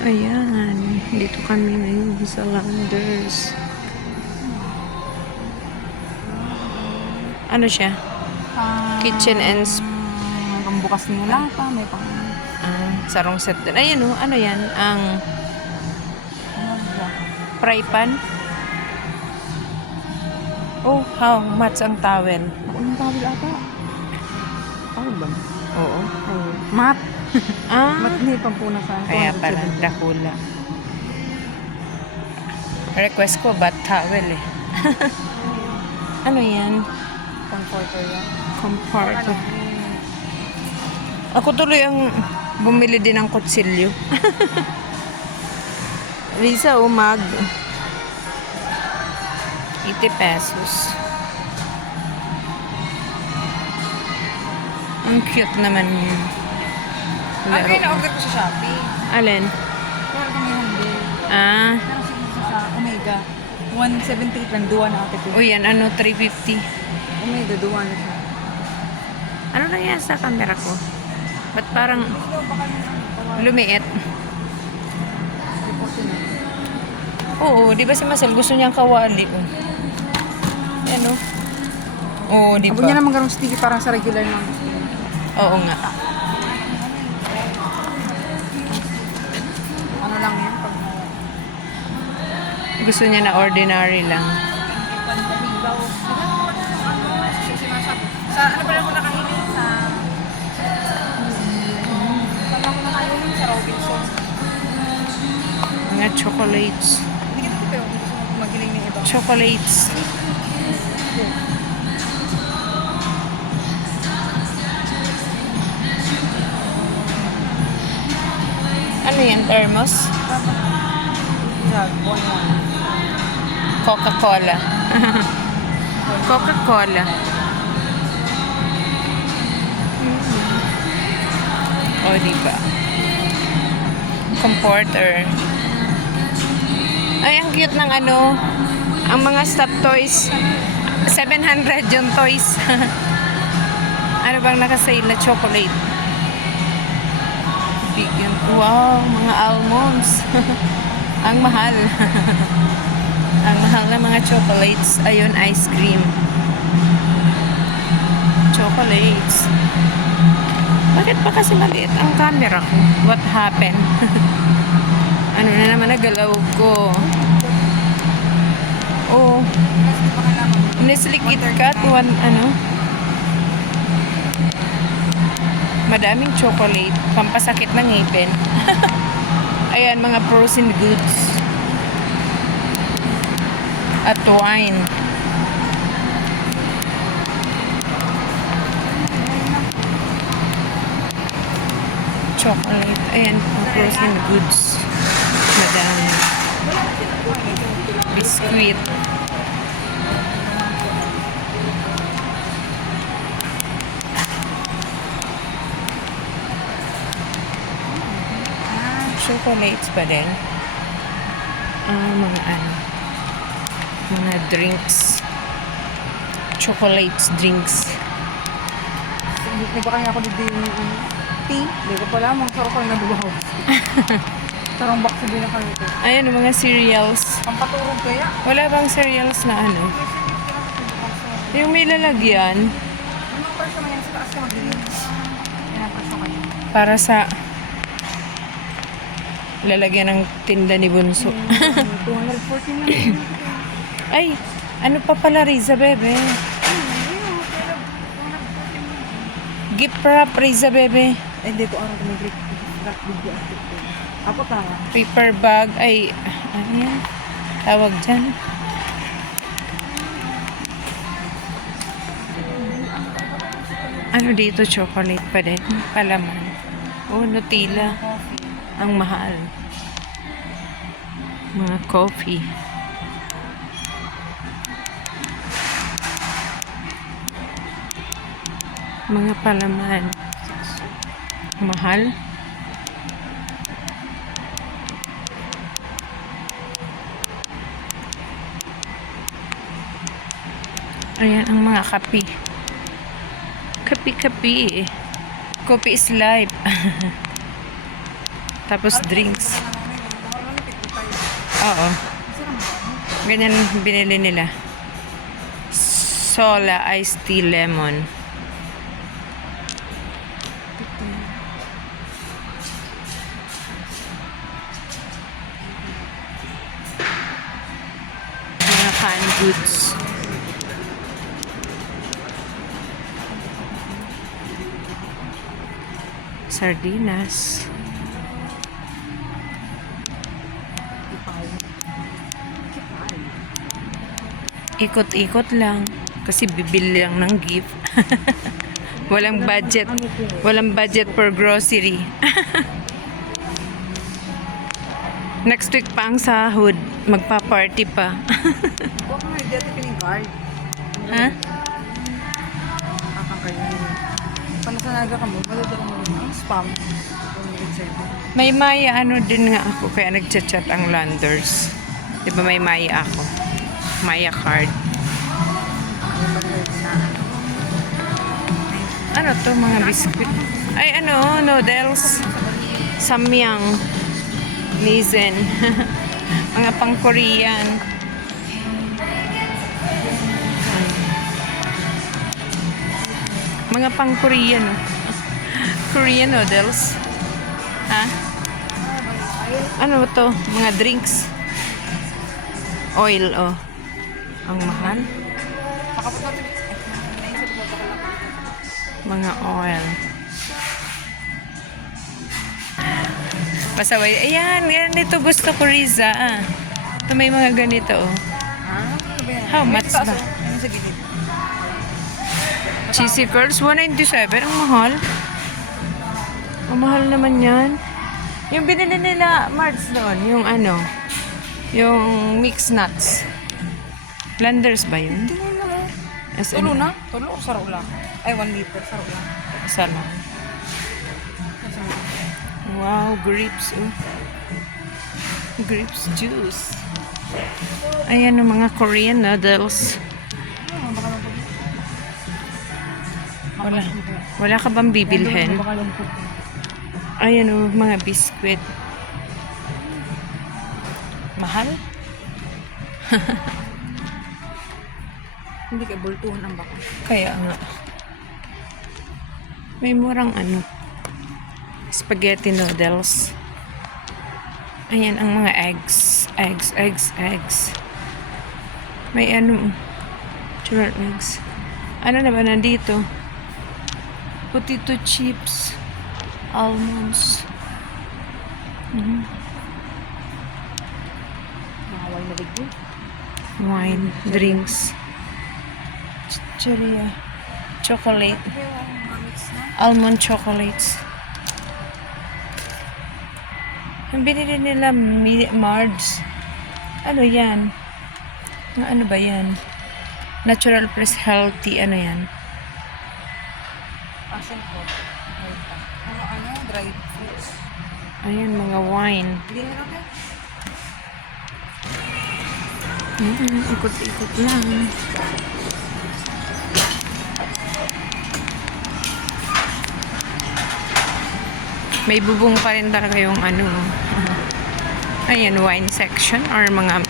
Ayan. Dito kami ngayon sa Landers. Ano siya? Kitchen and Pambukas niyo lata, may pang... sarong set din. Ayan o, ano yan? Ang fry pan. Oh, how much ang towel? Anong tawag ata? Tawag ba? Oo. Ay, mat. Mat Ah, hindi pampunasan. kaya pala, dakula. Request ko, bath towel eh. Ano yan? Comforter yan. Comfort. Ako tuloy ang bumili din ng kutsilyo. Lisa, umag. 80 pesos. Ang cute naman yun. Ang na-order ko sa Shopee. Alin? Pero kami hindi. Ah. Pero sa Omega, 178 lang, duwa na ate ko. O yan, ano, 350. Omega, duwa na siya. Ano na yan sa camera ko? Ba't parang lumiit? Oo, di ba si Marcel gusto niyang kawali? Oh. Yan o. Oo, di Abo niya ba? naman ganun sticky parang sa regular lang. Oo nga. Ano lang yan? Pag Gusto niya na ordinary lang. sa ano ba lang ko nakahiling sa saan ako nakahiling sa Robinson. Mga chocolates. Hindi kita pero gusto mo magiling ng iba. Chocolates. Ano yan? Thermos? Jug, one. Coca-Cola. Coca-Cola. O, di ba? Comforter. Ay, ang cute ng ano, ang mga stuffed toys. 700 yung toys. Ano bang nakasale na chocolate? Big yun. Wow, mga almonds. Ang mahal. Ang mahal na mga chocolates. Ayun, ice cream. Chocolates. Bakit pa kasi maliit ang camera ko? What happened? Ano na naman nagalaw ko? Oh. Nestle Kit Kat. One, ano? Madaming chocolate. Pampasakit ng ngipin. Ayan, mga frozen goods. At wine. Chocolate. Ayan, mga frozen goods. Madami. Biscuit. Chocolates pa din. Mga ano. Mga drinks. Chocolates drinks. Hindi ba kaya ako dito yung tea? Hindi ko pala, mga sarap ko yung nabuhaw. Sarang box din na kayo ito. Ayan, mga cereals. Pampaturog kaya? Wala bang cereals na ano? Yung may lalagyan. Anong price naman yan sa taas ka mag-drinks? Yan ang price naman yan. Para sa lalagyan ng tinda ni Bunso. 214 lang. Ay, ano pa pala Riza Bebe? Gift wrap Riza Bebe. Eh, dito araw ko may great video. Apo tama. Paper bag. Ay, ano yan? Tawag dyan. Ano dito? Chocolate pa din. Palaman. Oh, Nutella. Ang mahal. Mga coffee. Mga palaman. Mahal. Ayan ang mga kape. Kape-kape. Coffee is life. Tapos drinks. Oo. Ganyan binili nila. Sola iced tea lemon. Mga canned goods. Sardinas. Ikot-ikot lang. Kasi bibili lang ng gift. Walang budget. Walang budget for grocery. Next week pa ang sahod. Magpa-party pa. Huwag mo hindi ito pining-card. Ha? Kakakainin. Panasanaga ka mo, malodoro mo rin ang spam. May Maya ano din nga ako. Kaya nagchat-chat ang Landers. Diba may Maya ako? Maya card. Ano to mga biscuit? Ay ano, noodles. Samyang. Nizen. Mga pang Korean. Mga pang Korean. Oh. Korean noodles. Ha? Ano to? Mga drinks. Oil, oh. Ang mahal. Mga oil. Pasaway. Ayan, yan. Ito gusto ko, Riza. Ah. Ito may mga ganito, oh. How much ba? Ano sa gilid? Cheesy curls, 197. Ang mahal. Ang mahal naman yan. Yung binili nila, Marts doon. Yung ano, yung mixed nuts. Landers ba yun? Hindi mo naman. As in, Tulo na? Tulo o saro lang? Ay, 1 liter. Saro lang. isa lang. Wow, grapes. Oh. Grapes juice. Ayan ang mga Korean noodles. Wala. Wala ka bang bibilhin? Ayan o, mga biskwit. Mahal? Hindi kayo bultuhan ang baka. Kaya nga. May murang ano. Spaghetti noodles. Ayan ang mga eggs. Eggs. May ano. Natural eggs. Ano na ba nandito? Potato chips. Almonds. Mga wine na bigbo. Wine. Drinks. Chicheria. Chocolate. Almond chocolates. Ang binili nila Mards. Ano yan? Ano ba yan? Natural plus healthy. Ano yan? Passion fruit. Ano, dried fruits. Ayan, mga wine. Hindi na natin. Ikot-ikot lang. May bubong pa rin talaga yung ano. Ayan, wine section or mga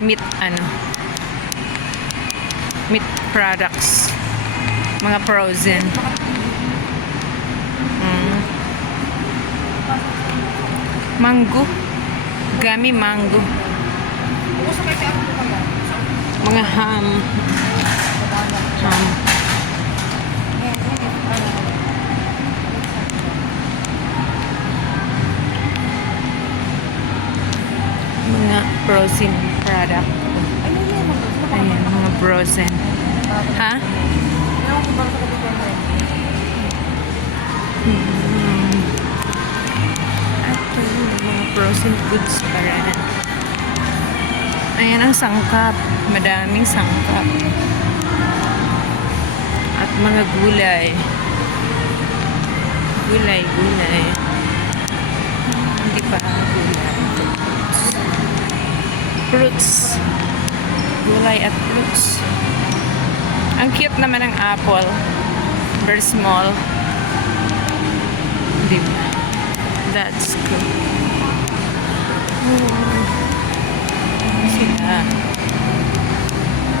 meat meat products. Mga frozen. Mango. Gummy mango. Bukas sa kayo ako po kaya. Mga ham. Mga frozen product. Ayan, mga frozen. Ha? Ito, mga frozen goods pa rin. Ayan ang sangkap. Madaming sangkap. At mga gulay. Gulay. Hindi pa gulay. Fruits. Gulay at fruits. Ang cute naman ng apple. Very small. Diba? That's cool.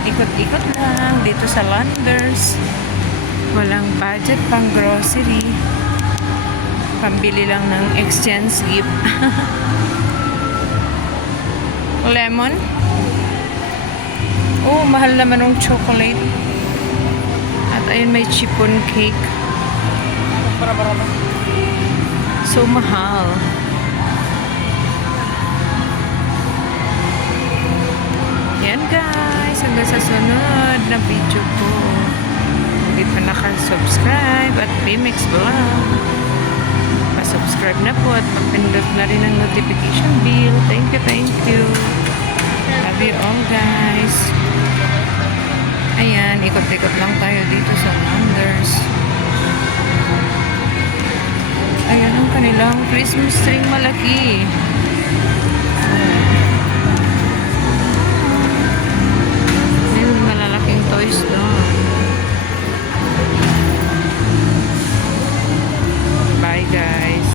Ikot-ikot lang dito sa Landers. Walang budget pang grocery. Pambili lang ng exchange gift. Lemon. Oh, mahal naman ng chocolate. At ayun, may chiffon cake. Para. So mahal. Yan guys, hanggang sa sunod na video ko. Hindi pa naka-subscribe at PMX Vlog. Pa-subscribe na po at pag-pindot na rin ang notification bell. Thank you. Love you all guys. Ayan, ikot-ikot lang tayo dito sa Landers. Ayan ang kanilang Christmas tree malaki.